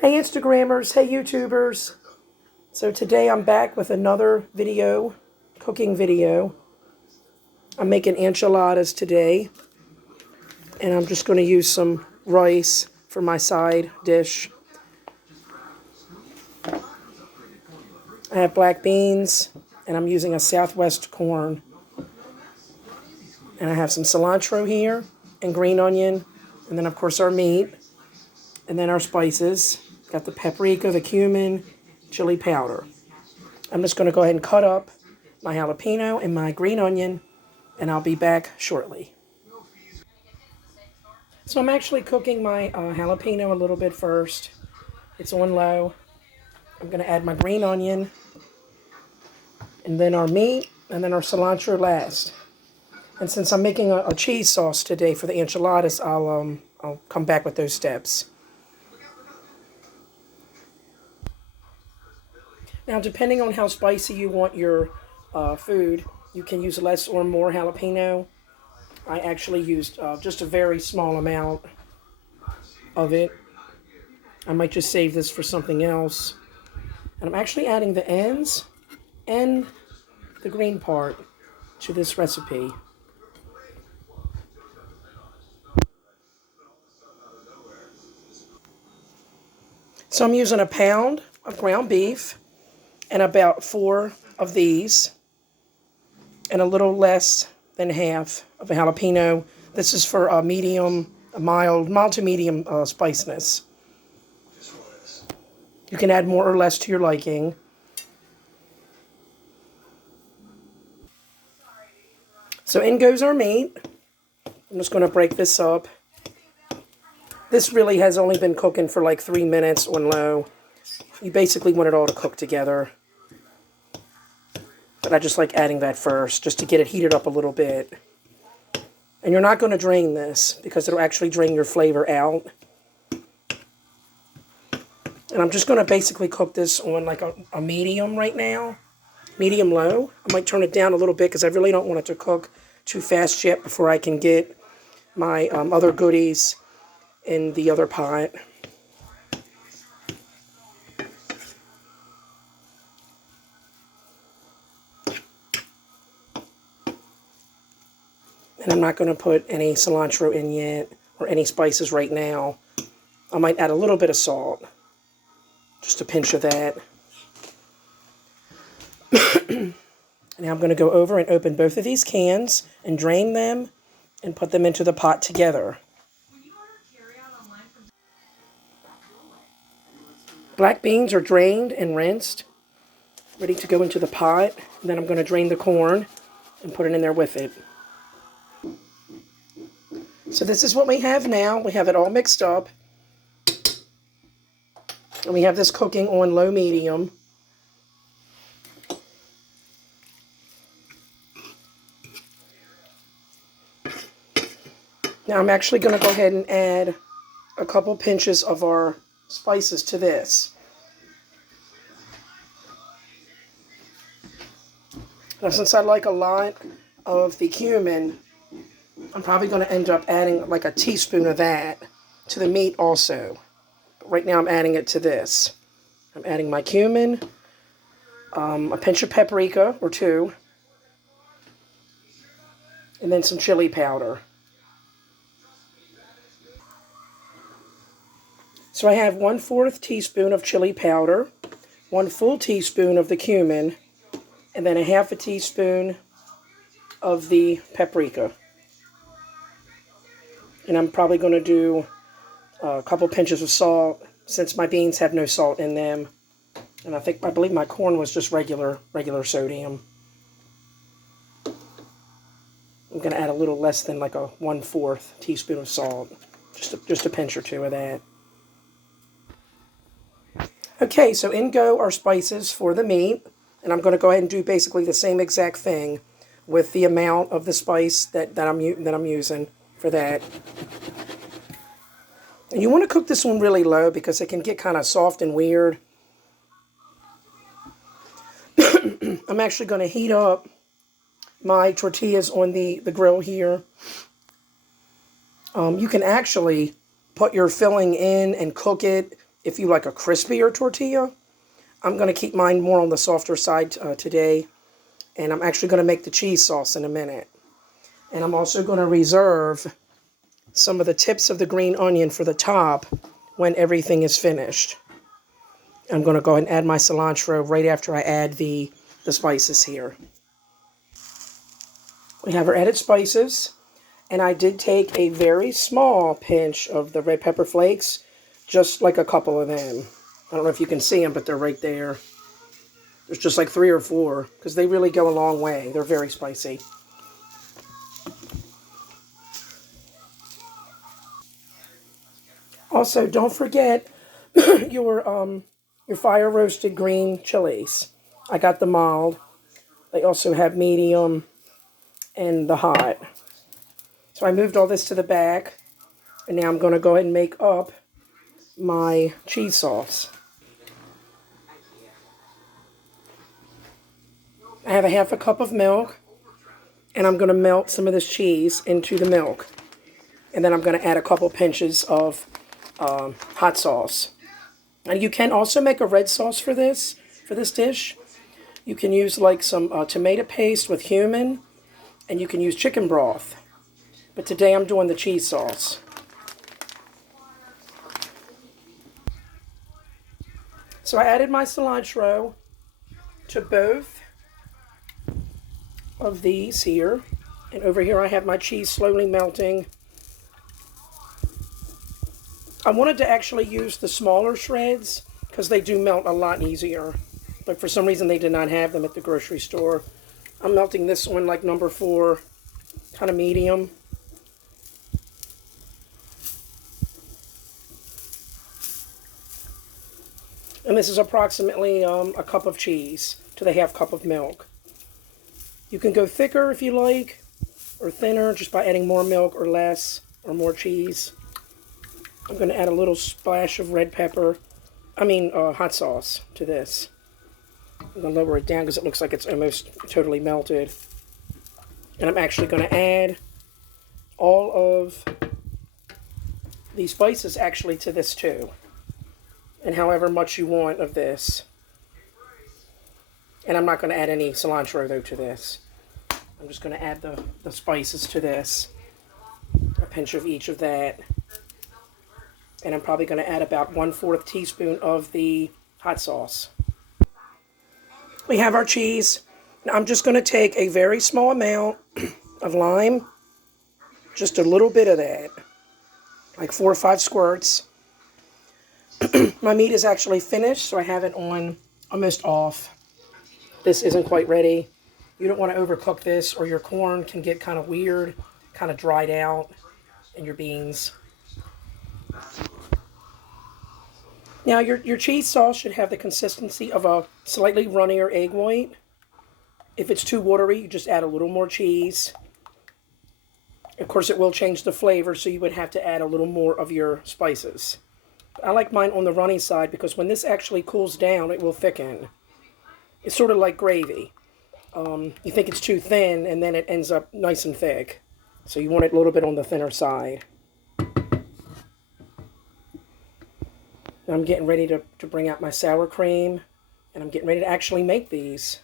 Hey Instagrammers, hey YouTubers. So today I'm back with another video, cooking video. I'm making enchiladas today. And I'm just going to use some rice for my side dish. I have black beans and I'm using a Southwest corn. And I have some cilantro here and green onion. And then of course our meat. And then our spices. Got the paprika, the cumin, chili powder. I'm just going to go ahead and cut up my jalapeno and my green onion, and I'll be back shortly. So I'm actually cooking my jalapeno a little bit first. It's on low. I'm going to add my green onion, and then our meat, and then our cilantro last. And since I'm making a cheese sauce today for the enchiladas, I'll come back with those steps. Now, depending on how spicy you want your food, you can use less or more jalapeno. I actually used just a very small amount of it. I might just save this for something else. And I'm actually adding the ends and the green part to this recipe. So I'm using a pound of ground beef and about 4 of these and a little less than half of a jalapeno. This is for a medium, mild to medium spiciness. You can add more or less to your liking. So in goes our meat. I'm just going to break this up. This really has only been cooking for like 3 minutes on low. You basically want it all to cook together. But I just like adding that first, just to get it heated up a little bit. And you're not going to drain this, because it'll actually drain your flavor out. And I'm just going to basically cook this on like a medium right now. Medium low. I might turn it down a little bit, because I really don't want it to cook too fast yet before I can get my other goodies in the other pot. And I'm not going to put any cilantro in yet, or any spices right now. I might add a little bit of salt, just a pinch of that. Now I'm going to go over and open both of these cans and drain them and put them into the pot together. Black beans are drained and rinsed, ready to go into the pot. And then I'm going to drain the corn and put it in there with it. So this is what we have now. We have it all mixed up. And we have this cooking on low medium. Now I'm actually going to go ahead and add a couple pinches of our spices to this. Now since I like a lot of the cumin, I'm probably going to end up adding like a teaspoon of that to the meat also. But right now I'm adding it to this. I'm adding my cumin, a pinch of paprika or 2, and then some chili powder. So I have 1/4 teaspoon of chili powder, 1 full teaspoon of the cumin, and then a 1/2 teaspoon of the paprika. And I'm probably going to do a couple pinches of salt, since my beans have no salt in them. And I believe my corn was just regular sodium. I'm going to add a little less than like a 1/4 teaspoon of salt. Just a pinch or 2 of that. Okay, so in go our spices for the meat. And I'm going to go ahead and do basically the same exact thing with the amount of the spice that I'm using for that. And you want to cook this one really low, because it can get kind of soft and weird. I'm actually going to heat up my tortillas on the grill here. You can actually put your filling in and cook it if you like a crispier tortilla. I'm going to keep mine more on the softer side today. And I'm actually going to make the cheese sauce in a minute. And I'm also going to reserve some of the tips of the green onion for the top when everything is finished. I'm going to go ahead and add my cilantro right after I add the spices here. We have our added spices. And I did take a very small pinch of the red pepper flakes, just like a couple of them. I don't know if you can see them, but they're right there. There's just like 3 or 4, because they really go a long way. They're very spicy. Also, don't forget your fire roasted green chilies. I got the mild. They also have medium and the hot. So I moved all this to the back. And now I'm going to go ahead and make up my cheese sauce. I have a half a cup of milk, and I'm going to melt some of this cheese into the milk. And then I'm going to add a couple pinches of hot sauce. And you can also make a red sauce for this dish. You can use like some tomato paste with cumin, and you can use chicken broth. But today I'm doing the cheese sauce. So I added my cilantro to both of these here. And over here I have my cheese slowly melting. I wanted to actually use the smaller shreds because they do melt a lot easier. But for some reason they did not have them at the grocery store. I'm melting this one like number 4, kind of medium. And this is approximately a cup of cheese to the half cup of milk. You can go thicker if you like, or thinner just by adding more milk or less, or more cheese. I'm going to add a little splash of hot sauce to this. I'm going to lower it down because it looks like it's almost totally melted. And I'm actually going to add all of these spices actually to this too. And however much you want of this. And I'm not going to add any cilantro though to this. I'm just going to add the spices to this. A pinch of each of that. And I'm probably going to add about 1/4 teaspoon of the hot sauce. We have our cheese. Now I'm just going to take a very small amount of lime. Just a little bit of that. Like 4 or 5 squirts. My meat is actually finished, so I have it on almost off. This isn't quite ready. You don't want to overcook this or your corn can get kind of weird, kind of dried out, and your beans. Now your cheese sauce should have the consistency of a slightly runnier egg white. If it's too watery, you just add a little more cheese. Of course, it will change the flavor, so you would have to add a little more of your spices. I like mine on the runny side because when this actually cools down, it will thicken. It's sort of like gravy. You think it's too thin, and then it ends up nice and thick. So you want it a little bit on the thinner side. Now I'm getting ready to bring out my sour cream, and I'm getting ready to actually make these.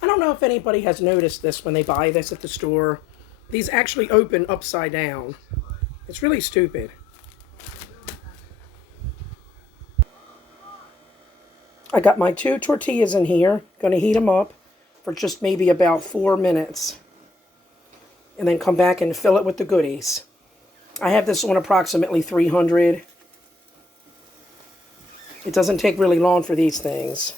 I don't know if anybody has noticed this when they buy this at the store. These actually open upside down. It's really stupid. I got my 2 tortillas in here. Going to heat them up for just maybe about 4 minutes. And then come back and fill it with the goodies. I have this on approximately 300. It doesn't take really long for these things.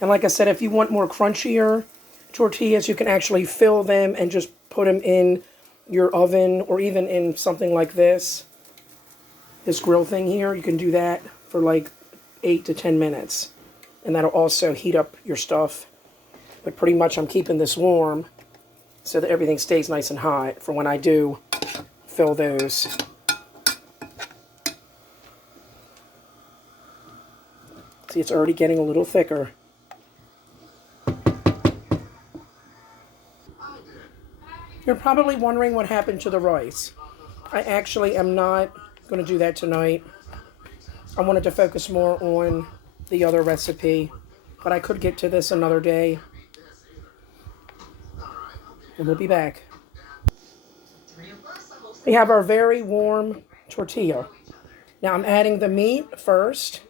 And like I said, if you want more crunchier tortillas, you can actually fill them and just put them in your oven or even in something like this grill thing here. You can do that for like 8 to 10 minutes. And that'll also heat up your stuff. But pretty much I'm keeping this warm so that everything stays nice and hot for when I do fill those. See, it's already getting a little thicker. You're probably wondering what happened to the rice. I actually am not going to do that tonight. I wanted to focus more on the other recipe, but I could get to this another day. And we'll be back. We have our very warm tortilla. Now I'm adding the meat first.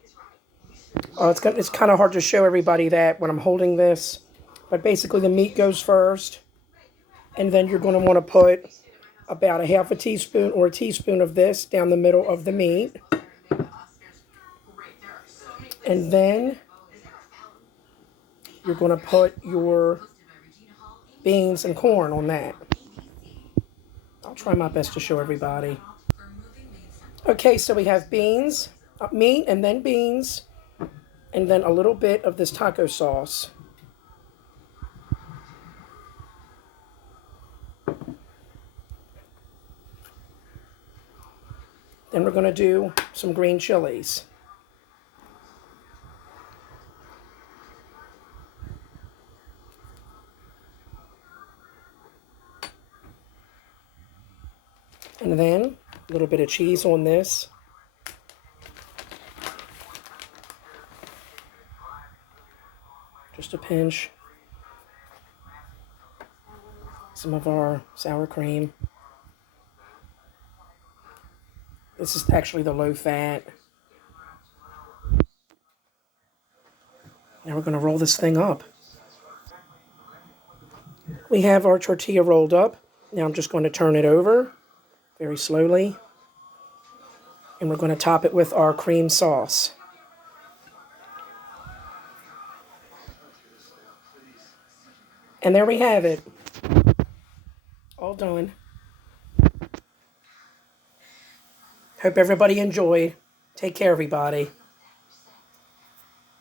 It's kind of hard to show everybody that when I'm holding this, but basically the meat goes first, and then you're going to want to put about a half a teaspoon or a teaspoon of this down the middle of the meat, and then you're going to put your beans and corn on that. I'll try my best to show everybody. Okay, so we have beans, meat, and then beans, and then a little bit of this taco sauce. Then we're going to do some green chilies. And then a little bit of cheese on this. Just a pinch. Some of our sour cream. This is actually the low fat. Now we're going to roll this thing up. We have our tortilla rolled up. Now I'm just going to turn it over very slowly. And we're going to top it with our cream sauce. And there we have it. All done. Hope everybody enjoyed. Take care, everybody.